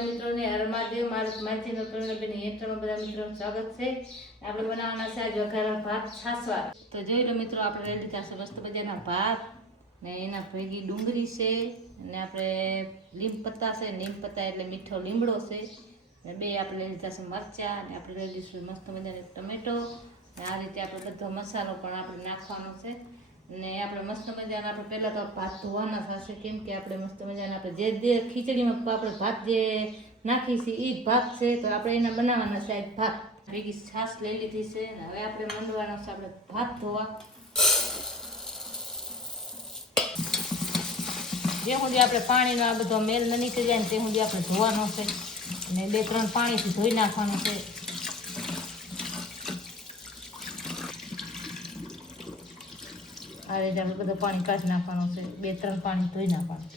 મિત્રોને હર મહાદેવ. મારી ચેનલ પ્રેરણાબેન હેઠળમાં બધા મિત્રોનું સ્વાગત છે. આપણે બનાવવાના છે આજ વઘારેલા ભાત છાસવા. તો જોઈ લો મિત્રો, આપણે લઈ લીધા છે મસ્ત મજાના ભાત ને એના ભેગી ડુંગળી છે અને આપણે લીમ પત્તા છે. લીમ પત્તા એટલે મીઠો લીમડો છે ને બે આપણે લઈ લીધા છે મરચાં અને આપણે લઈ લીધું મસ્ત મજાના ટમેટો. આ રીતે આપણે બધો મસાલો પણ આપણે નાખવાનો છે ને આપણે મસ્ત મજાના આપણે પહેલાં તો ભાત ધોવાના થશે, કેમ કે આપણે મસ્ત મજાના આપણે જે ખીચડીમાં આપણે ભાત જે નાખી છે એ જ ભાત છે. તો આપણે એના બનાવવાના છે ભાત. ભેગી છાશ લઈ લીધી છે ને હવે આપણે મંડવાનો છે આપણે ભાત ધોવા. જે સુધી આપણે પાણીનો આ બધો મેલ ન નીકળી જાય ને તે સુધી આપણે ધોવાનો છે ને 2-3 પાણીથી ધોઈ નાખવાનું છે. આ રીતે આપણે બધું પાણી કાઢી નાખવાનું છે, 2-3 પાણી ધોઈ નાખવાનું.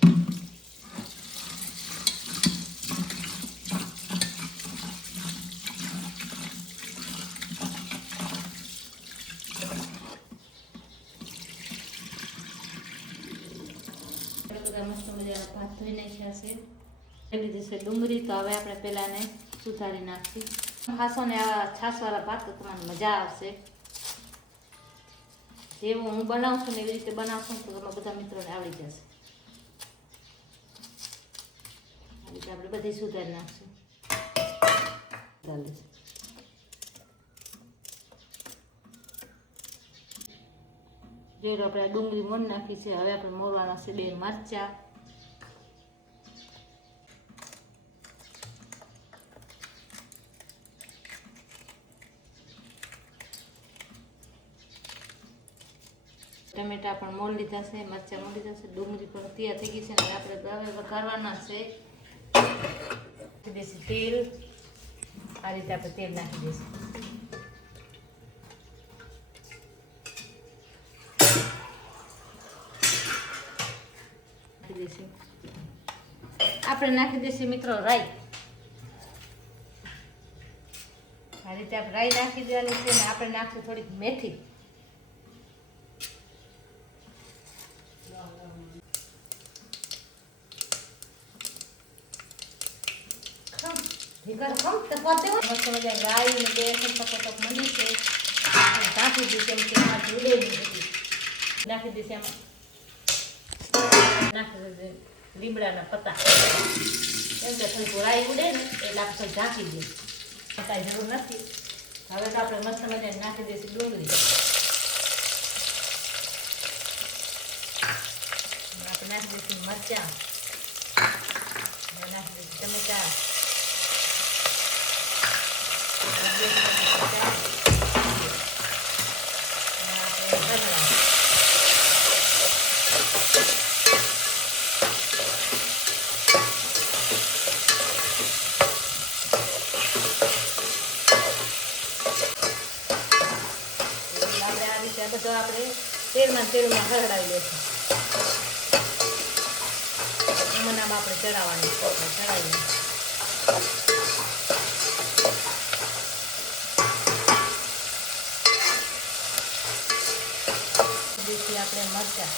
બધા મસ્ત મજાના ભાત ધોઈ નાખ્યા છે. લીધી છે ડુંગળી. તો હવે આપણે પહેલાં ને સુધારી નાખીએ. ખાસો ને આ છાશવાળા ભાત તો તમને મજા આવશે. જેવું હું બનાવું છું ને એવી રીતે બનાવશું તો તમે બધા મિત્રોને આવડી જશે. આ રીતે આપણે બધી સુધારી નાખશું. જોઈ લો, આપણે ડુંગળી મોરી નાખી છે. હવે આપણે મોરવાના છે 2 મરચાં. ટમેટા પણ મોલ લીધા છે, મરચાં મોલ લીધા છે, ડુંગળી પણ તૈયાર થઈ ગઈ છે ને આપણે હવે વઘારવાના છે. દેશી તેલ. આ રીતે આપણે તેલ નાખી દઈશું. આપણે નાખી દઈશું મિત્રો રાઈ. આ રીતે આપણે રાઈ નાખી દેવાની છે ને આપણે નાખશું થોડીક મેથી. મસ્ત મજા રાઈ ને બે ટપક મંડી છે. નાખી દઈશું એમ કે એમાં ઉડે નહીં બધી. નાખી દઈશું એમાં નાખી દઈએ લીમડાના પત્તા. એમ કે થોડીક રાઈ ઉડે ને એટલે આપણે ઢાંકી દઈએ, કાંઈ જરૂર નથી. હવે તો આપણે મસ્ત મજાને નાખી દઈશું ડુંગળી. આપણે નાખી દઈશું મરચાં, નાખી દઈશું ટમેટા, બધો આપણે તેલમાં હરડાવી લઈશું. એમાં આપણે ચડાવવાની ચડાવી દઈશું આપણે મરચાં.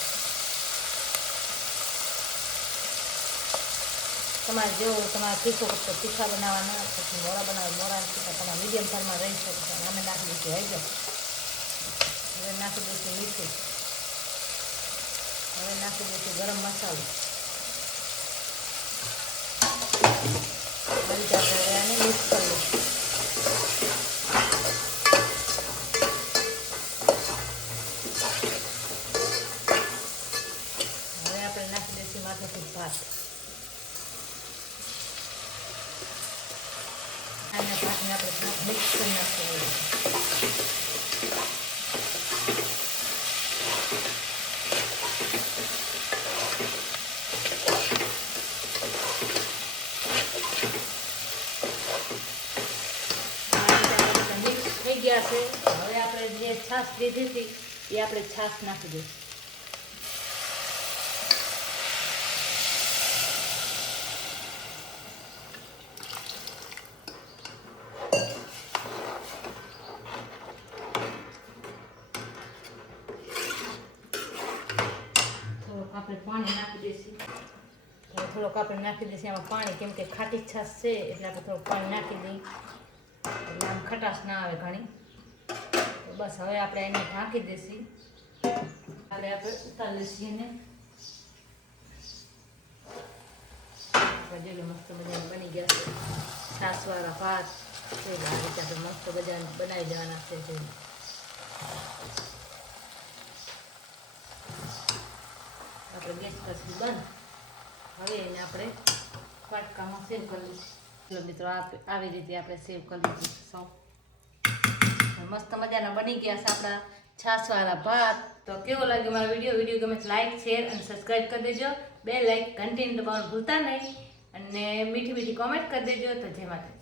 તમારે જેવો તમારે તીખો તો તીખા બનાવવાના, પછી મોરા બનાવે મોરા તીખા તમારે મીડિયમ ફારમાં રહી શકો છો. અમે નાખી દઈશું હળદર. હવે નાખી દઈશું મીઠું. હવે નાખી દઈશું ગરમ મસાલો. આ રીતે આપણે આને મિક્સ કરી લઈશું. હવે આપણે નાખી દઈશું માથેથી ભાત. અને ભાતને આપણે મિક્સ કરી નાખીએ. થઈ ગયા છે. હવે આપણે જે છાશ લીધી હતી એ આપણે છાશ નાખી દઈશું. થોડુંક આપણે પાણી નાખી દઈશું. થોડોક આપણે નાખી દઈશું એમાં પાણી, કેમ કે ખાટી છાશ છે એટલે આપણે થોડુંક પાણી નાખી દઈએ એટલે આમ ખટાશ ના આવે ઘણી. તો બસ હવે આપણે એને ઢાંકી દઈશું. આપણે ઉતારી લઈશું એને. જોઈ મસ્ત મજાના બની ગયા છે છાશવાળા ભાત. આ રીતે આપણે મસ્ત મજાના બનાવી દેવાના છે. આપણે ગેસ પછી બંધ. હવે એને આપણે વાટકામાં સેવ કરી લઈશું. મિત્રો આવી રીતે આપણે સેવ કરી લઈશું. સૌ મસ્ત મજાના બની ગયા છે આપણા છાશવાળા ભાત. તો કેવો લાગ્યો મારો વિડીયો ગમે તો લાઈક, શેર અને સબસ્ક્રાઈબ કરી દેજો. બે લાઈક ઘંટીને દબાવવાનું ભૂલતા નહીં અને મીઠી મીઠી કોમેન્ટ કરી દેજો. તો જય માતા.